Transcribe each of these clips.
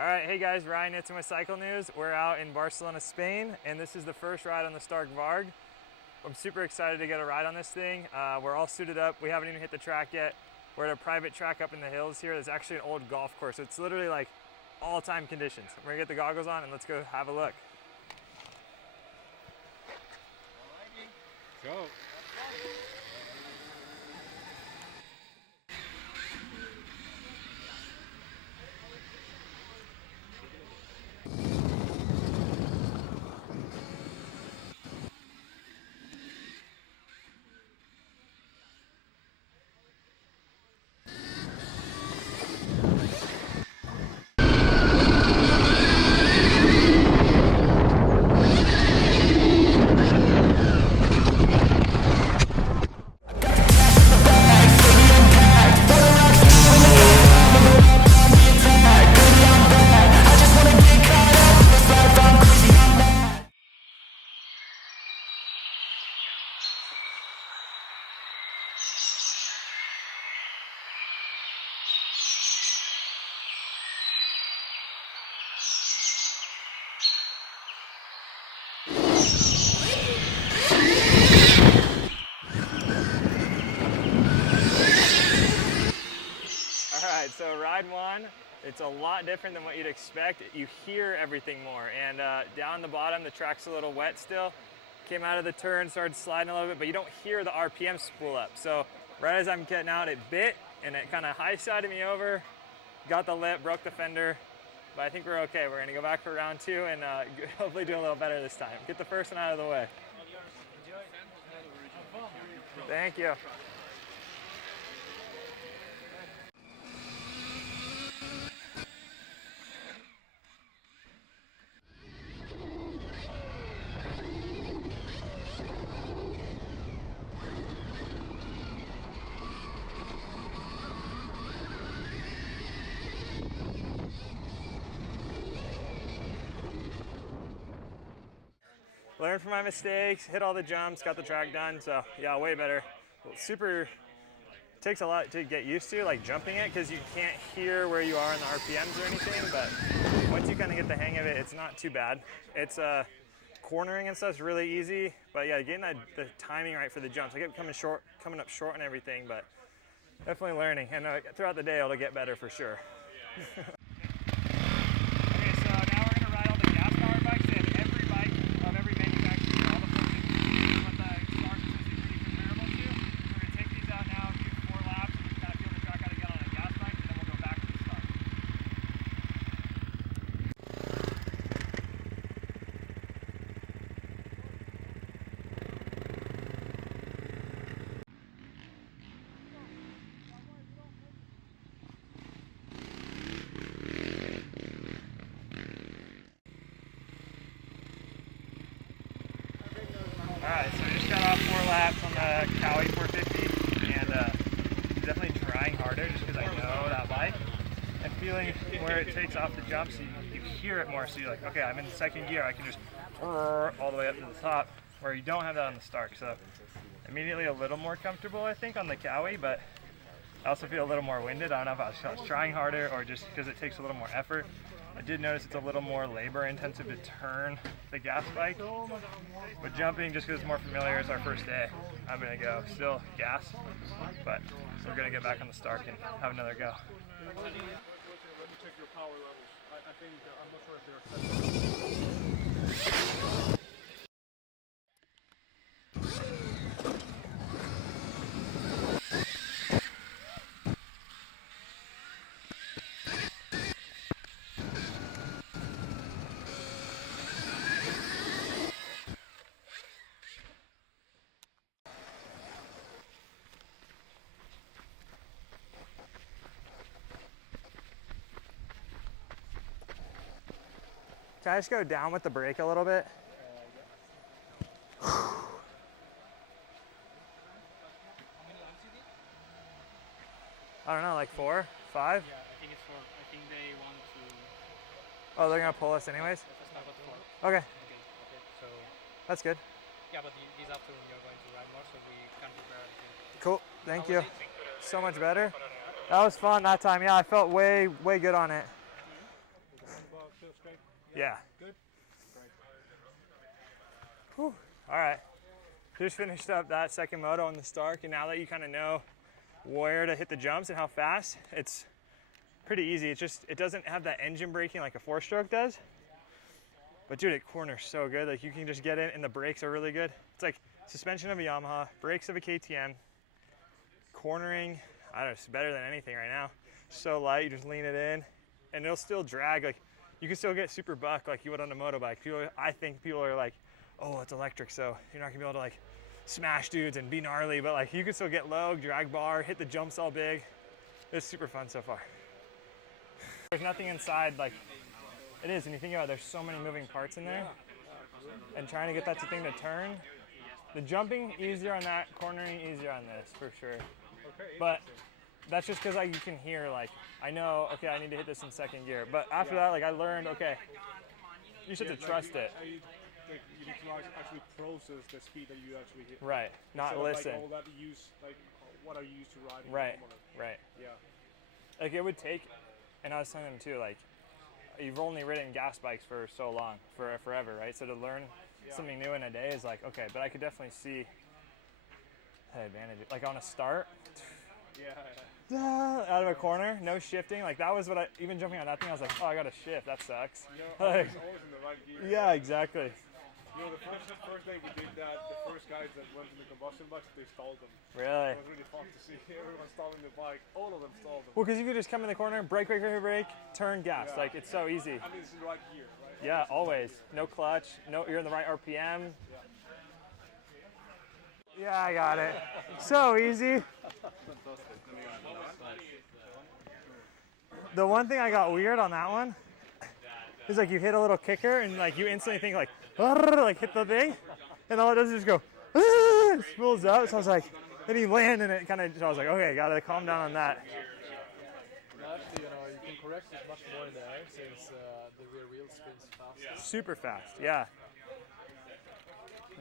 All right, hey guys, Ryan Nitzen with Cycle News. We're out in Barcelona, Spain, and this is the first ride on the Stark Varg. I'm super excited to get a ride on this thing. We're all suited up. We haven't even hit the track yet. We're at a private track up in the hills here. There's actually an old golf course. It's literally like all-time conditions. We're gonna get the goggles on and let's go have a look. Go. Alright, so ride one, it's a lot different than what you'd expect. You hear everything more, and down the bottom the track's a little wet still. Came out of the turn, started sliding a little bit, but you don't hear the RPM spool up. So right as I'm getting out, it bit, and it kind of high-sided me over, got the lip, broke the fender, but I think we're okay. We're gonna go back for round two and hopefully do a little better this time. Get the first one out of the way. Thank you. Learned from my mistakes, hit all the jumps, got the track done, so yeah, way better. Super, takes a lot to get used to, like jumping it, because you can't hear where you are in the RPMs or anything, but once you kind of get the hang of it, it's not too bad. It's cornering and stuff is really easy, but yeah, getting the timing right for the jumps. I kept coming up short and everything, but definitely learning, and throughout the day it'll get better for sure. Okay, so now we're gonna ride all the gas-powered bikes. They have every bike of every manufacturer, all the functions, what the Stark is pretty comparable to. So we're gonna take these out now, do 4 laps, and kind of feel the track out again on a gas bike, and then we'll go back to the Stark. Alright, so we just got off 4 laps on the Cowie 450, and definitely trying harder just because I know that bike. And feeling where it takes off the jumps, you hear it more, so you're like, okay, I'm in second gear, I can just all the way up to the top, where you don't have that on the Stark. So immediately a little more comfortable, I think, on the Cowie, but I also feel a little more winded. I don't know if I was trying harder or just because it takes a little more effort. I did notice it's a little more labor intensive to turn the gas bike, but jumping, just because it's more familiar, it's our first day. I'm gonna go still gas, but we're gonna get back on the Stark and have another go. Let me check your power levels. I think, I'm not sure if they're acceptable. Can I just go down with the brake a little bit? I don't know, like 4, 5? Yeah, I think it's 4. I think they want to. Oh, they're gonna pull us anyways? Start at 4. Okay, Okay. So. that's good. Yeah, but this afternoon you're going to ride more, so we can prepare everything. Cool, thank you. So much better. That was fun that time. Yeah, I felt way good on it. Yeah. Good? Great. Whew. All right. Just finished up that second moto on the Stark, and now that you kind of know where to hit the jumps and how fast, it's pretty easy. It's just, it doesn't have that engine braking like a 4-stroke does. But dude, it corners so good. Like you can just get in and the brakes are really good. It's like suspension of a Yamaha, brakes of a KTM, cornering, I don't know, it's better than anything right now. So light, you just lean it in and it'll still drag. Like you can still get super buck like you would on a motorbike. People, I think people are like, oh, it's electric, so you're not gonna be able to like smash dudes and be gnarly, but like you can still get low, drag bar, hit the jumps all big. It's super fun so far. There's nothing inside, like it is, when you think about it, there's so many moving parts in there. And trying to get that thing to turn. The jumping easier on that, cornering easier on this for sure. Okay. But that's just because you can hear, like, I know, okay, I need to hit this in second gear. But after that, like I learned, okay, you just have to trust it. You need to actually process the speed that you actually hit. Right, not Instead of, listen. Like all that you use, like what are you used to riding? Right, normally. right. Yeah. Like it would take, and I was telling them too, like, you've only ridden gas bikes for so long, for forever, right? So to learn something new in a day is like, okay, but I could definitely see the advantage. Like on a start, out of a corner, no shifting. Like that was what even jumping on that thing, I was like, oh, I got to shift, that sucks. Always in the right gear. Yeah, exactly. You know, the first day we did that, the first guys that went to the combustion bikes, they stalled them. Really? It was really fun to see everyone stalling the bike. All of them stalled them. Well, because you could just come in the corner, brake, turn, gas. Yeah. Like it's so easy. I mean, it's in the right gear, right? Yeah, always. No clutch. No, you're in the right RPM. Yeah, I got it. So easy. The one thing I got weird on that one is like you hit a little kicker and like you instantly think like, like hit the thing, and all it does is just go, it spools up. So I was like, then you land and it kind of. So I was like, okay, gotta calm down on that. Actually, you can correct it much more in the air since the rear wheel spins fast. Super fast, yeah.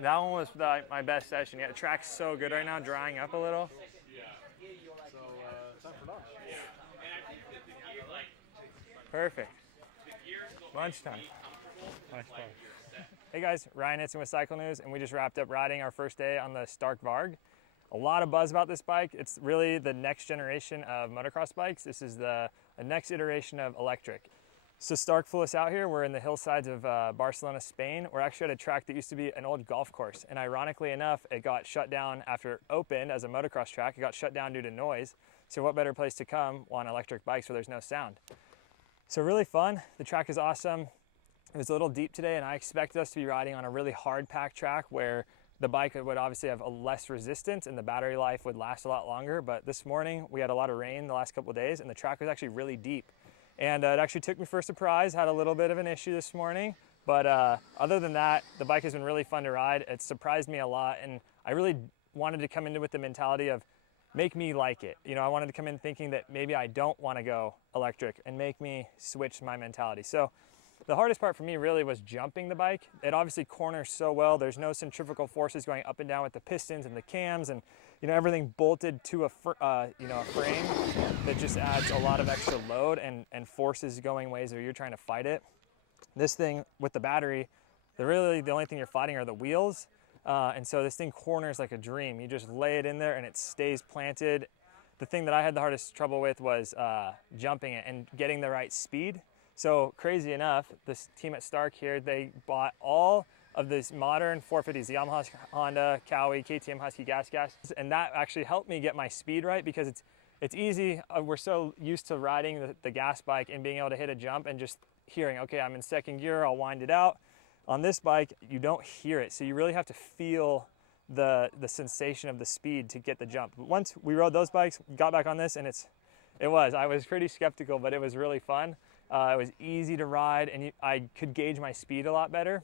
That one was my best session. Yeah, the track's so good right now, drying up a little. So, time for lunch. Perfect. Lunchtime. Hey guys, Ryan Itzen with Cycle News, and we just wrapped up riding our first day on the Stark Varg. A lot of buzz about this bike. It's really the next generation of motocross bikes. This is the next iteration of electric. So Stark flew us out here. We're in the hillsides of Barcelona, Spain. We're actually at a track that used to be an old golf course. And ironically enough, it got shut down after it opened as a motocross track. It got shut down due to noise. So what better place to come on electric bikes where there's no sound? So really fun. The track is awesome. It was a little deep today, and I expected us to be riding on a really hard packed track where the bike would obviously have a less resistance and the battery life would last a lot longer. But this morning we had a lot of rain the last couple of days, and the track was actually really deep. And it actually took me for a surprise, had a little bit of an issue this morning. But other than that, the bike has been really fun to ride. It surprised me a lot, and I really wanted to come into with the mentality of make me like it. You know, I wanted to come in thinking that maybe I don't want to go electric and make me switch my mentality. So the hardest part for me really was jumping the bike. It obviously corners so well. There's no centrifugal forces going up and down with the pistons and the cams, and everything bolted to a frame that just adds a lot of extra load and forces going ways where you're trying to fight it. This thing with the battery, the only thing you're fighting are the wheels. And so this thing corners like a dream. You just lay it in there and it stays planted. The thing that I had the hardest trouble with was jumping it and getting the right speed. So crazy enough, this team at Stark here, they bought all of these modern 450s, the Yamaha, Honda, Cowie, KTM, Husky gas, and that actually helped me get my speed right because it's easy. We're so used to riding the gas bike and being able to hit a jump and just hearing, okay, I'm in second gear, I'll wind it out. On this bike, you don't hear it, so you really have to feel the sensation of the speed to get the jump. Once we rode those bikes, got back on this, and I was pretty skeptical, but it was really fun. It was easy to ride, and I could gauge my speed a lot better.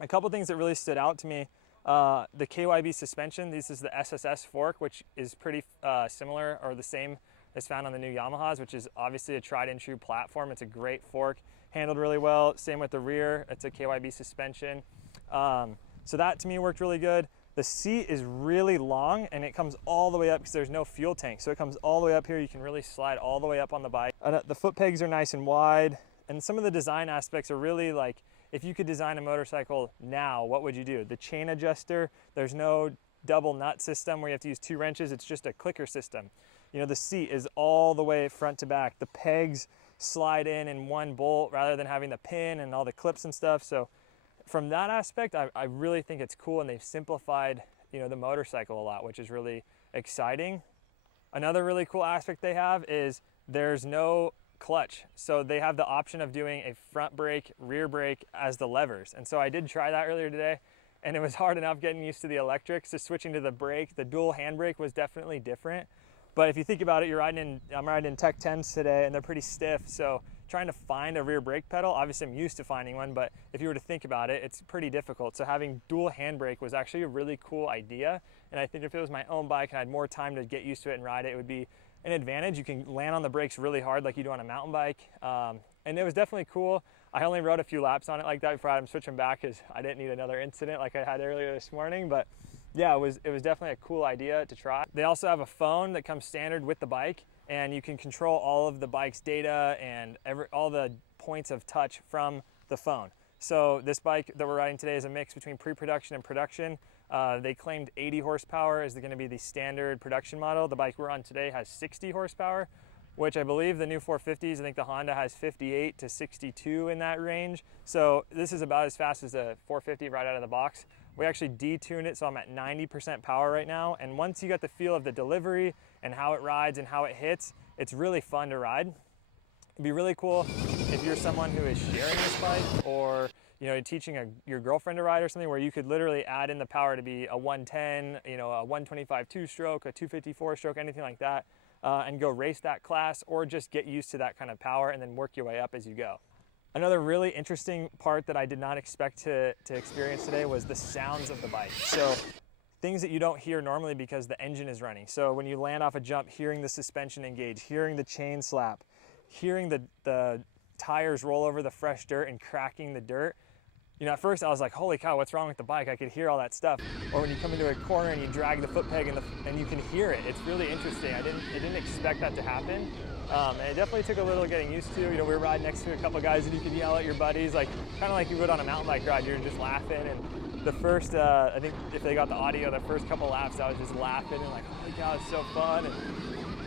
A couple things that really stood out to me, the KYB suspension. This is the SSS fork, which is pretty similar or the same as found on the new Yamahas, which is obviously a tried and true platform. It's a great fork, handled really well. Same with the rear, it's a KYB suspension. So that to me worked really good. The seat is really long and it comes all the way up because there's no fuel tank. So it comes all the way up here. You can really slide all the way up on the bike. The foot pegs are nice and wide. And some of the design aspects are really like, if you could design a motorcycle now, what would you do? The chain adjuster, there's no double nut system where you have to use 2 wrenches, it's just a clicker system. You know, the seat is all the way front to back. The pegs slide in one bolt rather than having the pin and all the clips and stuff. So from that aspect, I really think it's cool, and they've simplified, you know, the motorcycle a lot, which is really exciting. Another really cool aspect they have is there's no clutch. So they have the option of doing a front brake, rear brake as the levers. And so I did try that earlier today, and it was hard enough getting used to the electric. So switching to the brake, the dual handbrake was definitely different. But if you think about it, I'm riding in Tech 10s today, and they're pretty stiff. So trying to find a rear brake pedal, obviously I'm used to finding one, but if you were to think about it, it's pretty difficult. So having dual handbrake was actually a really cool idea. And I think if it was my own bike and I had more time to get used to it and ride it, it would be an advantage. You can land on the brakes really hard like you do on a mountain bike. And it was definitely cool. I only rode a few laps on it like that before I had them switching back because I didn't need another incident like I had earlier this morning. But yeah, it was definitely a cool idea to try. They also have a phone that comes standard with the bike, and you can control all of the bike's data and all the points of touch from the phone. So this bike that we're riding today is a mix between pre-production and production. They claimed 80 horsepower is going to be the standard production model. The bike we're on today has 60 horsepower, which I believe the new 450s, I think the Honda has 58 to 62 in that range. So this is about as fast as the 450 right out of the box. We actually detuned it, so I'm at 90% power right now. And once you get the feel of the delivery and how it rides and how it hits, it's really fun to ride. It'd be really cool if you're someone who is sharing this bike, or you know, teaching your girlfriend to ride or something, where you could literally add in the power to be a 110, you know, a 125 2-stroke, a 254 stroke, anything like that, and go race that class, or just get used to that kind of power and then work your way up as you go. Another really interesting part that I did not expect to experience today was the sounds of the bike. So things that you don't hear normally because the engine is running. So when you land off a jump, hearing the suspension engage, hearing the chain slap, hearing the tires roll over the fresh dirt and cracking the dirt. You know, at first I was like, holy cow, what's wrong with the bike? I could hear all that stuff. Or when you come into a corner and you drag the foot peg and you can hear it. It's really interesting. I didn't expect that to happen. And it definitely took a little getting used to. You know, we were riding next to a couple of guys and you could yell at your buddies, like kind of like you would on a mountain bike ride. You're just laughing. And the first, I think if they got the audio, the first couple laps, I was just laughing and like, holy cow, it's so fun.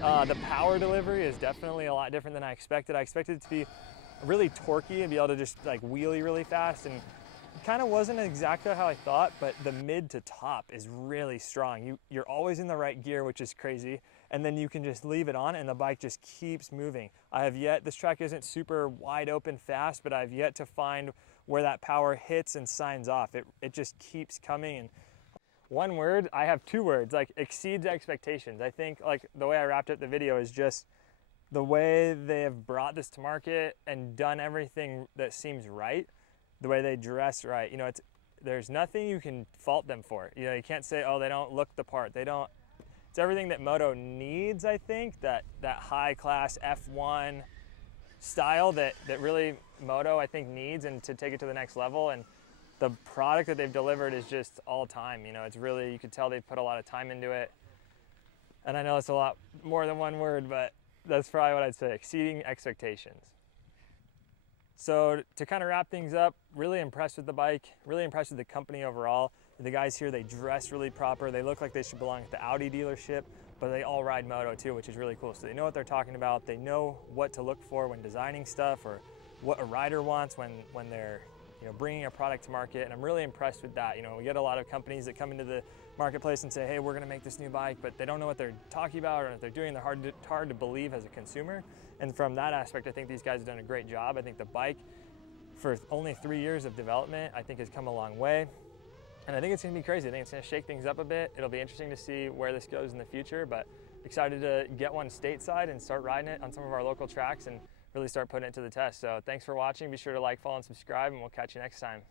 And the power delivery is definitely a lot different than I expected. I expected it to be really torquey and be able to just like wheelie really fast, and it kind of wasn't exactly how I thought, but the mid to top is really strong. You're always in the right gear, which is crazy, and then you can just leave it on and the bike just keeps moving. This track isn't super wide open fast, but I've yet to find where that power hits and signs off. It just keeps coming. And one word, I have 2 words, like exceeds expectations. I think like the way I wrapped up the video is just the way they have brought this to market and done everything that seems right, the way they dress right. You know, there's nothing you can fault them for. You know, you can't say, oh, they don't look the part. It's everything that Moto needs, I think, that high class F1 style that really Moto, I think, needs, and to take it to the next level. And the product that they've delivered is just all time. You know, it's really, you could tell they've put a lot of time into it. And I know it's a lot more than one word, but that's probably what I'd say, exceeding expectations. So to kind of wrap things up, really impressed with the bike, really impressed with the company overall. The guys here, they dress really proper. They look like they should belong at the Audi dealership, but they all ride Moto too, which is really cool. So they know what they're talking about. They know what to look for when designing stuff, or what a rider wants when they're, you know, bringing a product to market. And I'm really impressed with that. You know, we get a lot of companies that come into the marketplace and say, hey, we're gonna make this new bike, but they don't know what they're talking about or what they're doing. They're hard to believe as a consumer. And from that aspect, I think these guys have done a great job. I think the bike, for only 3 years of development, I think has come a long way. And I think it's gonna be crazy. I think it's gonna shake things up a bit. It'll be interesting to see where this goes in the future, but excited to get one stateside and start riding it on some of our local tracks and really start putting it to the test. So thanks for watching. Be sure to like, follow, and subscribe, and we'll catch you next time.